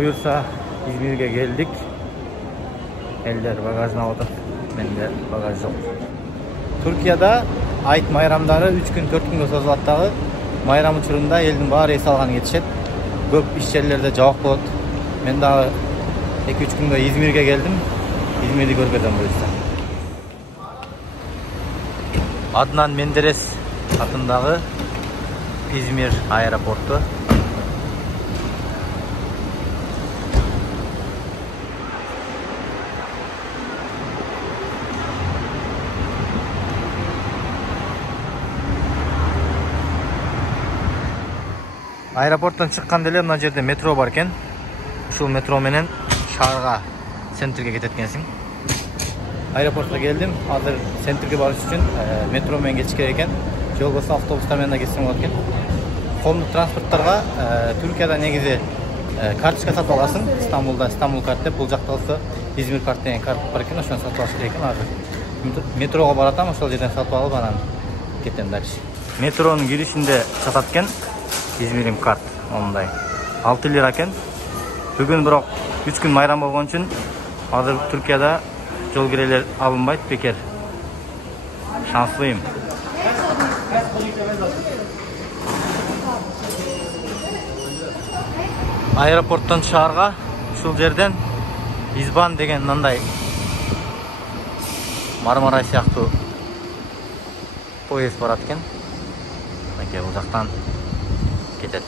buyursa İzmir'e geldik. Eller bagajına otur. Bende bagaj yok. Türkiye'de ayıt bayramları 3 gün 4 gün sozulattағы bayram uçurunda elдің bari es alған yetişet. Көп iş yerlerde cevap болады. Ben daha 2-3 günde İzmir'e geldim. İzmir'de görgedem buyursa. Adnan Menderes atınдағы İzmir aeroportu. Aeroporttan çıkkan деле мына жерде метро бар екен. Ушул метро менен шаарга, центрге кететkenсиң. Aeroportқа келдим. Азыр центрге барыш үчүн метро менен кетиш керек экен. Же болбосо автобустар менен да кетсем болот экен. Коомдук транспорттарга Түркияда негизи карточка сатып аласың. Стамбулда Стамбул карт деп, бул жакта болсо İzmir карт деген карт бар экен. Ошону сатып алыш керек экен. Азыр метрого баратам, ошол жерден сатып алып анан кетем дальше. Метронун киришинде сатат экен. İzmir'im kart onday 6 lira eкен. Bugün bırak 3 gün bayram болгон үчүн азыр Türkiye'de жол кирелер алынбайт, бекер. Şanslıyım. Aeroporttan şаарга ушул жерден İzban деген мындай Marmaray сыяктуу поезд барат экен. Мынакей бул жактан кетет.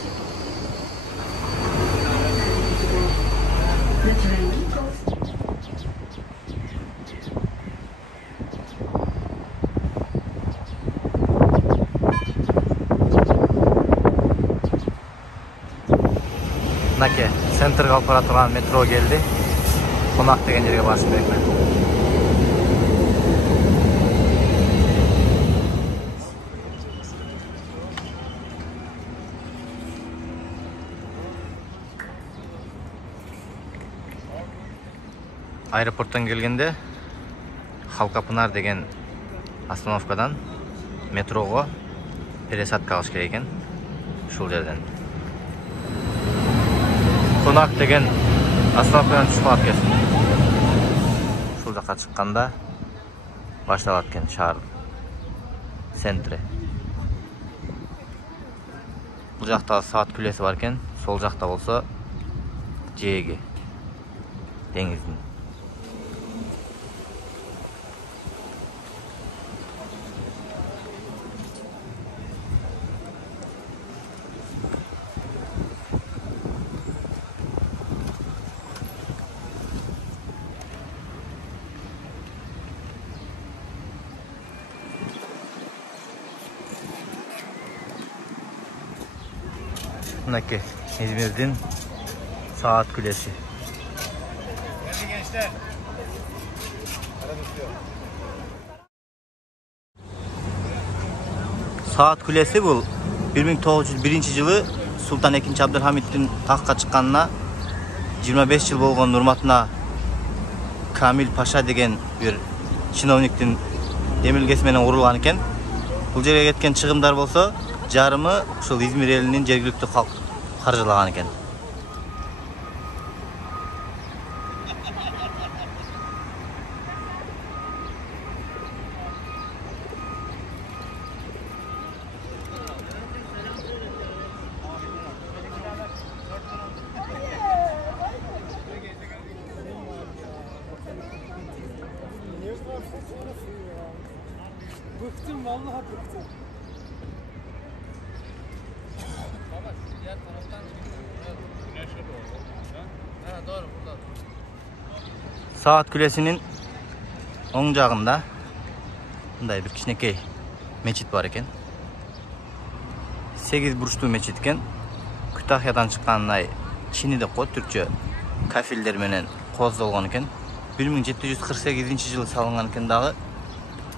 Мынакей центрге алып бара турган метро келди. Конак деген жерге барыш керек мен. Aeroporttan келгенде Халкапынар деген остановкадан метрого пересадка алыш керек экен. Ушул жерден. Конак деген остановкадан түшүп алып келсин. Ушул жакка чыкканда башталат экен шаар центри. Бул жакта саат күлеси бар экен. Сол жакта болсо жээги деңиздин. Mınaki İzmir'in saat kulesi. Gençler. Saat kulesi bu 1901 жылы Sultan II Abdülhamid'in taxtqa çıqqanına 25 yıl bolğan urmatına Kamil Paşa деген bir чиновниктин эмилгеси менен урулган экен. Бул жерге кеткен чыгымдар болсо жарымы ушул İzmir элинин жергиликтүү калк каржылаган экен. Bıktım vallahi bıktım. Saat Kulesi'nin oң жағында мындай bir кичинекей мечит бар экен. 8 бурчтуу мечит экен. Kütahyadan чыккан чини деп коет түркчө кафелдер менен коздолгон экен. 1748-жылы салынган экен дагы.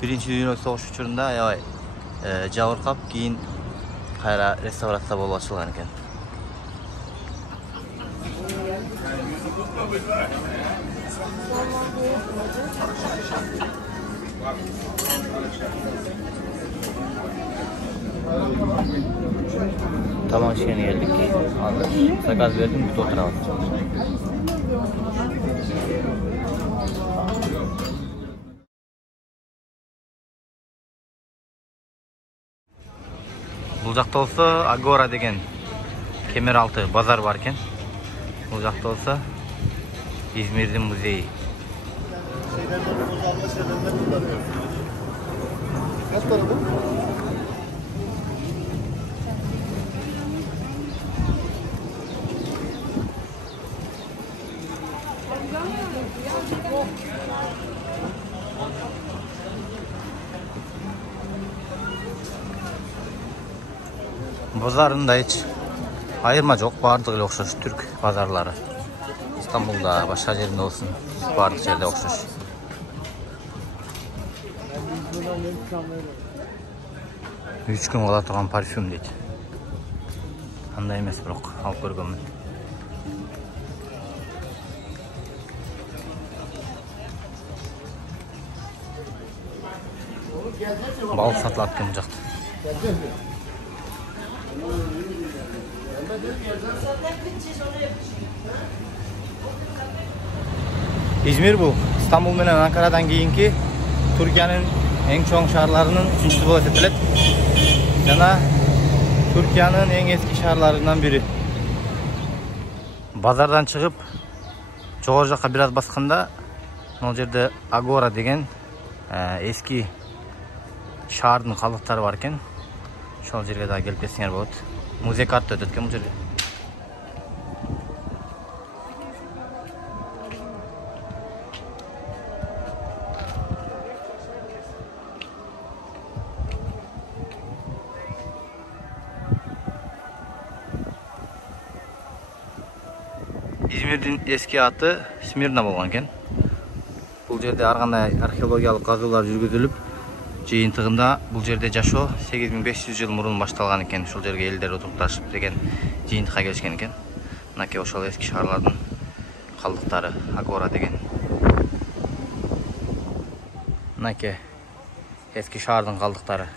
Birinci Dünya Savaşı учурунда аябай жабыркап, кийин кайра реставрация болуп ачылган экен. Tamam işine geldik. Hazır. Sakaz verdim, bir oturalım. Bu жақта olsa Agora деген Kemeraltı bazar varken, bu жақта olsa İzmir'in müzeyi. Bazarında hiç ayırma yok, bardıq elə oxşar Türk bazarları. İstanbul'da, başka yerinde olsun, bardıq yerde oxşar. Üç gün ola turgan parfüm deydi. Андай емес, бірақ алып көргенмін. Балық сатылады екен бұл жақта. İzmir bu. İstanbul menен Ankara'dan keyinki Türkiye'nin en çoğun şehirlerinin üçüncüsü болып eseptilet. Jana Türkiye'nin en eski şehirlerinden biri. Bazardan çıkıp жоғары жаққа biraz басқанда ол жерде Agora деген eski şehirдің қалдықтары бар екен. Шол жерге да келіп кетсеңер болады. Музей карта өтеді екен бұл жерде. İzmir'in eski atı Смирна болған екен. Бұл жерде арғандай археологиялық қазулар жүргізіліп, жиынтығында бұл жерде жашоо 8500 жыл мұрын башталған екен. Шол жерге елдер отырупташып деген жиынтыққа келишкен екен. Мынакей ошол эски шаарлардын калдыктары Agora деген. Мынакей eski шаардын калдыктары.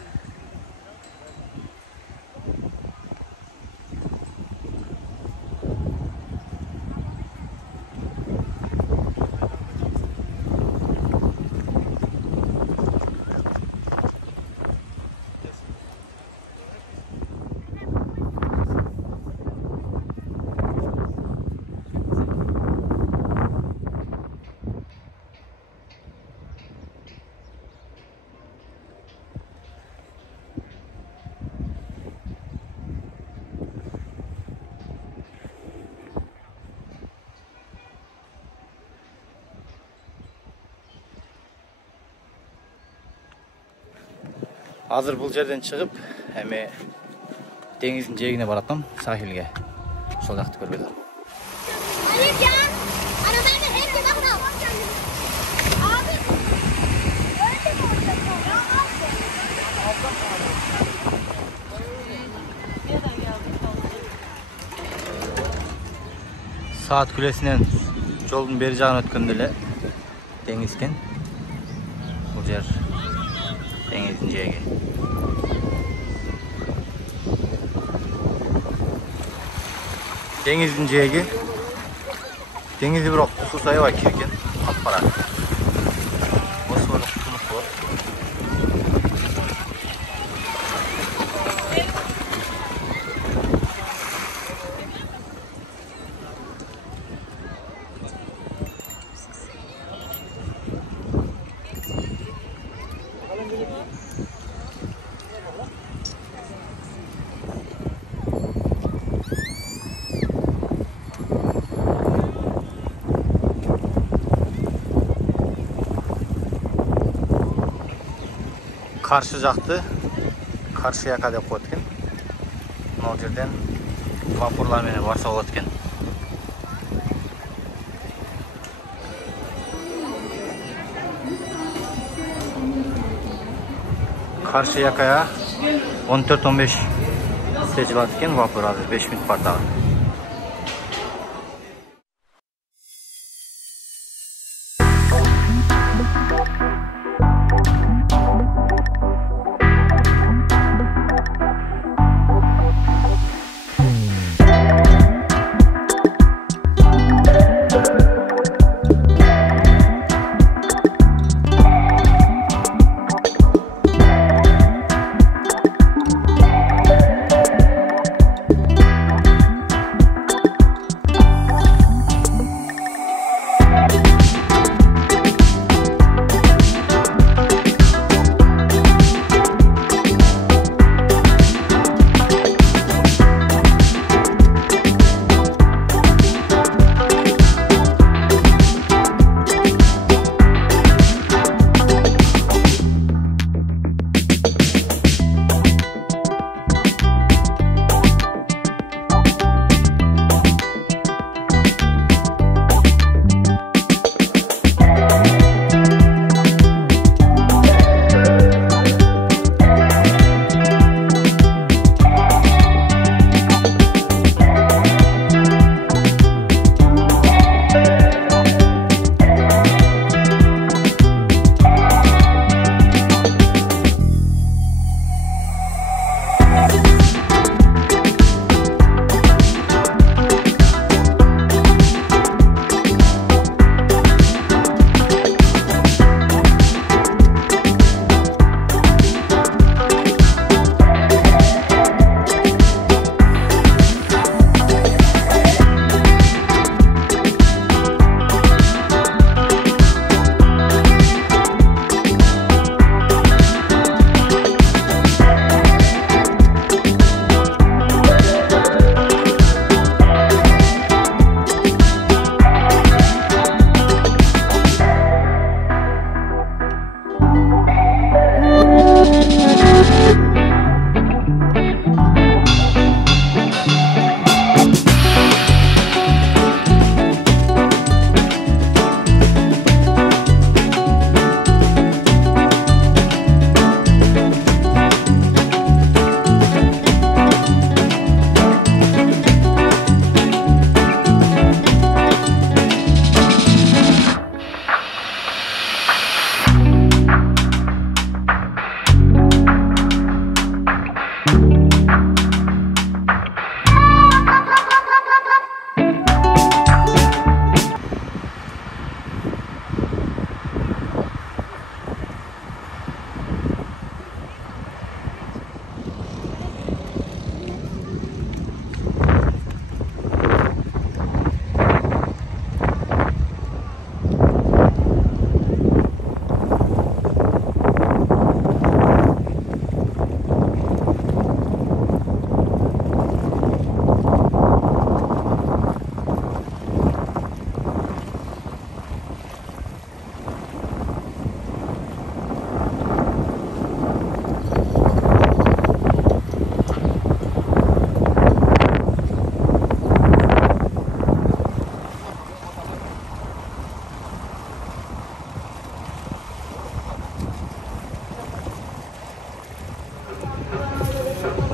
Hazır бұл жерден шығып, әме деңіздің жиегіне баратам, сахилге. Сол жақты көріп едім. Saat Kulesi'nin жолдың бері жағын өткенде эле деңиз экен. Бұл жер dengizin jegi. Dengizin jegi. Dengizi bir su sayı var kirken. Kapara. Bosforluk kumuz var. Karşı jaktı, karşı yaka dep koyat eкен. Ол жерден vapurlar менен барса болот экен. Karşı yakaya 14-15 seçilat eкен vapur azır 5 minut var daha.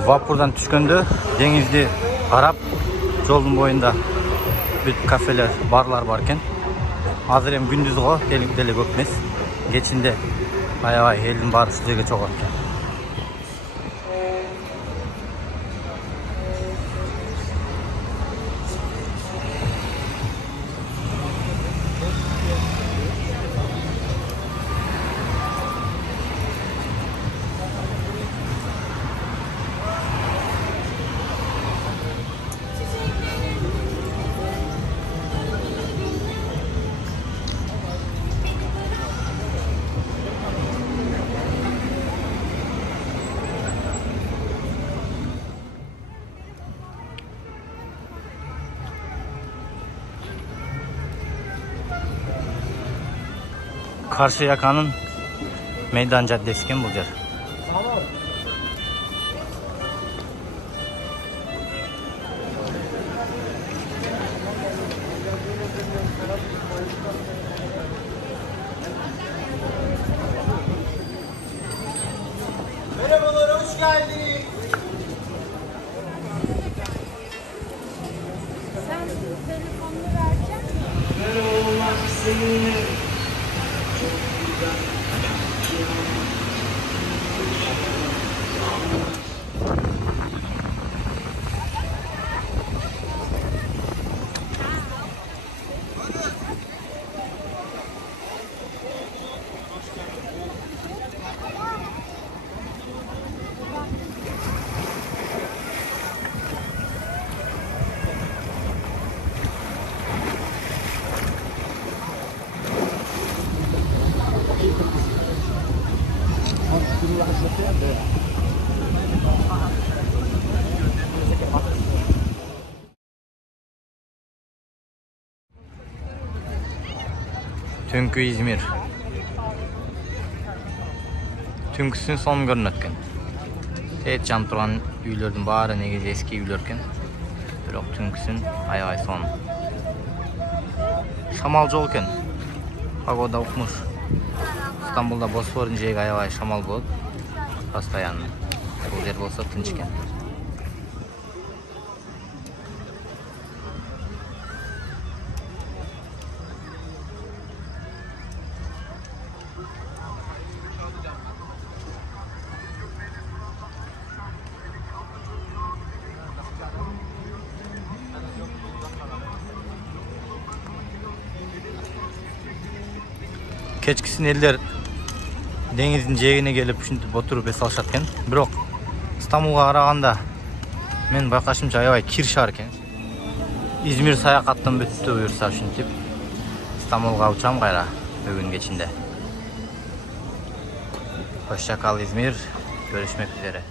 Vapurdan түшкөндө деңизди карап, жолдун боюнда бүт кафелер, барлар бар экен. Азыр эми күндүз го, деле көп эмес. Кечинде аябай элдин баары ушул жерге чогот экен. Karşıyaka'nın Meydan Caddesi eкен бұл жер. Merhabalar, hoş geldiniz. Sen telefonunu verecek misin? Merhabalar, seninle. Түнкү İzmir. Түнкүсүн сонун көрүнөт экен. Тет жанып турган үйлөрдүн баары негизи эски үйлөр экен. Бирок түнкүсүн аябай сонун. Шамал жок экен. Погода укмуш. Стамбулда Босфордун жээги аябай шамал болот. Постоянно. Бул жер болсо тынч экен. Кечкисин элдер деңиздин жээгине келип ушинтип отуруп эс алышат экен. Бирок Стамбулга караганда мен байкашымча аябай кир шаар экен. İzmir саякаттан бүттү буюрса ушинтип Стамбулга учам кайра бүгүн кечинде. Hoşça kal İzmir. Görüşmek üzere.